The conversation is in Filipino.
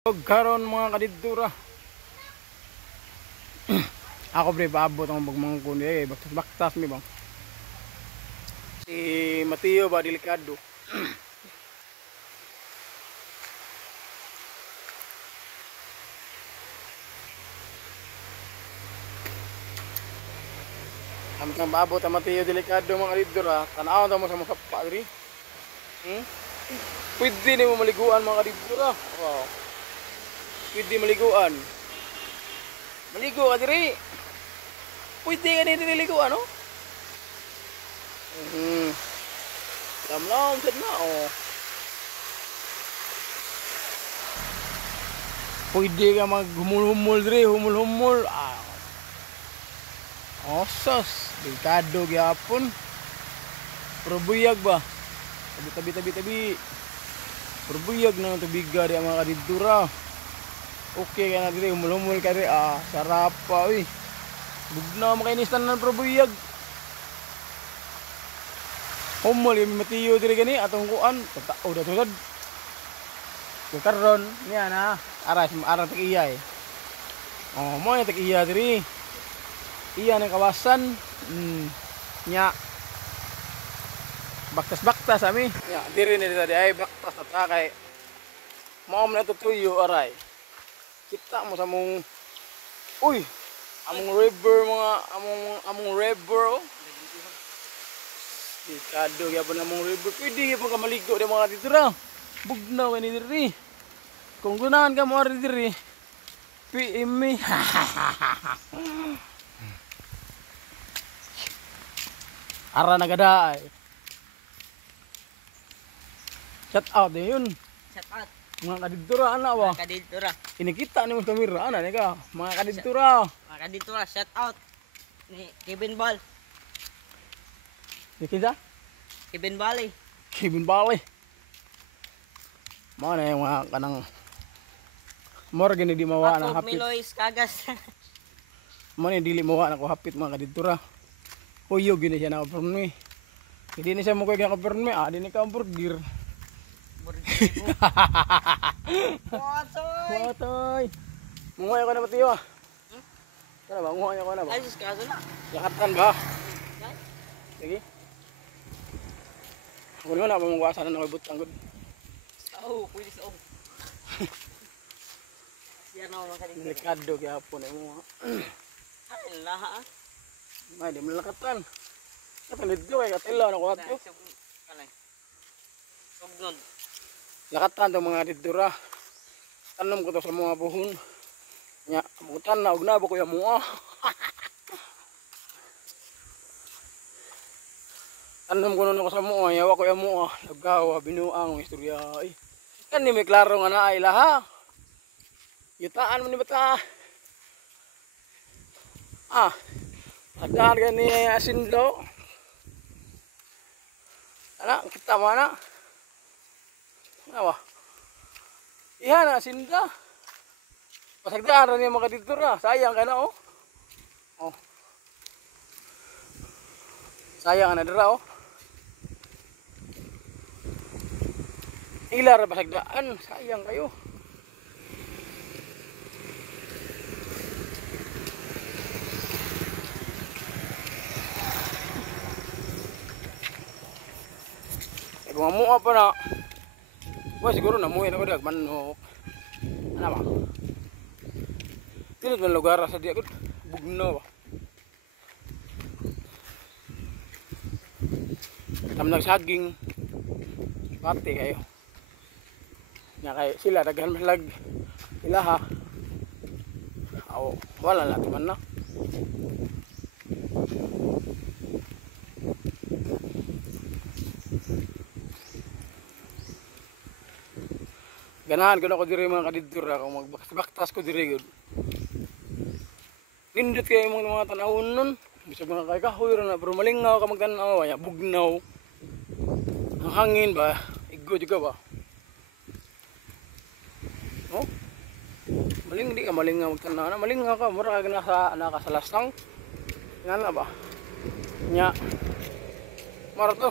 Karon mga kadidura. Ako pre paabot ang pagmangkon baktas mi bang. Si Mateo ba delikado. Amtang paabot ang Mateo delikado mga kadidura. Tanaw ta mo sa mga sapa diri. Pwede ni mo maliguan mga kadidura. Wow. Pwede maliguan. Maligo ka diri. Pwede ka diri liguan, no? Lamlam sad na, oh. Pwede ka maghumul-humul diri, humul-humul. Osas, delikado gyapon. Probuyag ba? Tabi. Probuyag na tubiga di mga kadidura. Okay ka na diri, humul-humul ka diri. Sarap pa, uy. Bugnaw makainis tanan probuyag. Humul yung Mateo diri gani atong kuan, tatao daw sad. Karon niya na, ara tag-iya eh. Mo yung tag-iya diri. Iya ng kawasan. Nya. Baktas ami. Ya, diri ni tadi ay baktas ta kay mao man tutuyo aray. Kita mo sa mong among river mga among river oh. Delikado gyapon among river. Pwede gyapon ka maligo di mga dito ra. Bugnaw ni diri. Kung gunahan ka mo diri. PM me. Ara nagadaay. Shout out din yun. Shout out. Mga kadidura ana ba? Mga kadidura. Inikita ni mo kamera ana ni ka. Mga kadidura. Mga kadidura, shout out ni Kevin Ball. Nikita? Kevin Ball. Kevin Ball. Mo na yung mga kanang morgan di mawa na hapit. Milois Kagas. Mo ni dili mawa na ko hapit mga kadidura. Huyog gini siya na confirm. Hindi ni siya mo koy confirm di ni ka burger. Watoy. Mungoy ako na Mateo. Kana ba mungoy ako na ba? Ay sus kaso na. Yakatan ba? Sige. Kuno na mamungwasan na koy butang gud. Pwede sa Siya na mga kadidura. Delikado gyapon mo. Ay laha. May di malakatan. Katalid ko kay katila na ko ato. Kanay. Sugnod. Lakatan to mga didura. Tanom ko to sa mga buhon. Nya, butan na og nabo ko ya mo. Tanom ko no ko sa mo, yawa ko ya mo. Nagawa binuang istorya ay. Kani may klaro nga na ay laha. Yutaan mo ni bata. Agdaan gani asinlo. Ana, kita mana? Apa? Iya na sinda. Pasagdaan niya mga kadidura. Sayang ka na oh. Sayang na dira oh. Ilar pasagdaan, sayang kayo. Kung amuha pa na. Wah siguro namuhin ako dag manok. Ano ba? Tinod man lugar sa diya ko bugno ba. Tamnag saging. Pati kayo. Nya kay sila daghan maslag ilaha. Wala na man na. Ganahan ko na ko diri mga kadidura kung magbaktas ko diri gud. Nindot kay mga tanawon nun. Bisag mga kay kahoy ra na pero malingaw ka magtanaw ya bugnaw. Ang hangin ba igo juga ba. Oh? Maling di ka malingaw magtanaw na malingaw ka mura ka nasa lasang. Ngana ba? Nya. Mara to.